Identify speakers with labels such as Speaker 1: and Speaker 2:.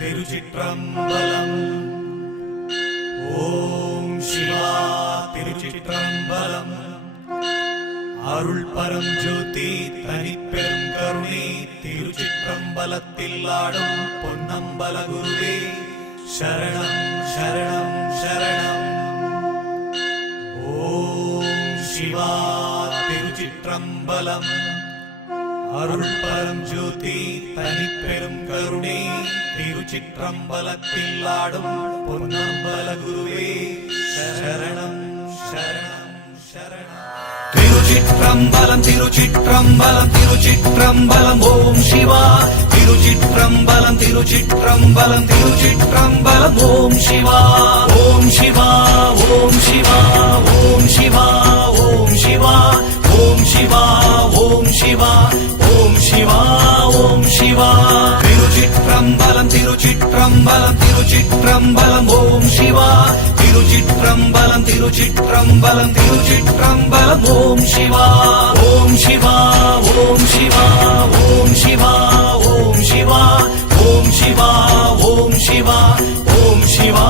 Speaker 1: திருச்சிற்றம்பலம். ஓம் சிவா திருச்சிற்றம்பலம். அருள் பரம் ஜோதி தனிப்பெரும் கருணை திருச்சிற்றம்பலத்தில் ஆடும் பொன்னம்பல குருவே. சரணம் சரணம் சரணம். ஓம் சிவா திருச்சிற்றம்பலம். அருள் பரம் ஜோதி தனிப்பெரும் கருணை திருச்சிற்றம்பலத்தில் ஆடும் பொன்னம்பல குருவே சரணம் சரணம் சரணம் திருச்சிற்றம்பலம் திருச்சிற்றம்பலம் திருச்சிற்றம்பலம் ஓம் சிவா திருச்சிற்றம்பலம் திருச்சிற்றம்பலம் திருச்சிற்றம்பலம் ஓம் சிவா ஓம் சிவா திருச்சிற்றம்பலம் திருச்சிற்றம்பலம் திருச்சிற்றம்பலம் ஓம் சிவா திருச்சிற்றம்பலம் திருச்சிற்றம்பலம் திருச்சிற்றம்பலம் ஓம் சிவா ஓம் சிவா ஓம் சிவா ஓம் சிவா ஓம் சிவா ஓம் சிவா ஓம் சிவா ஓம் சிவா ஓம் சிவா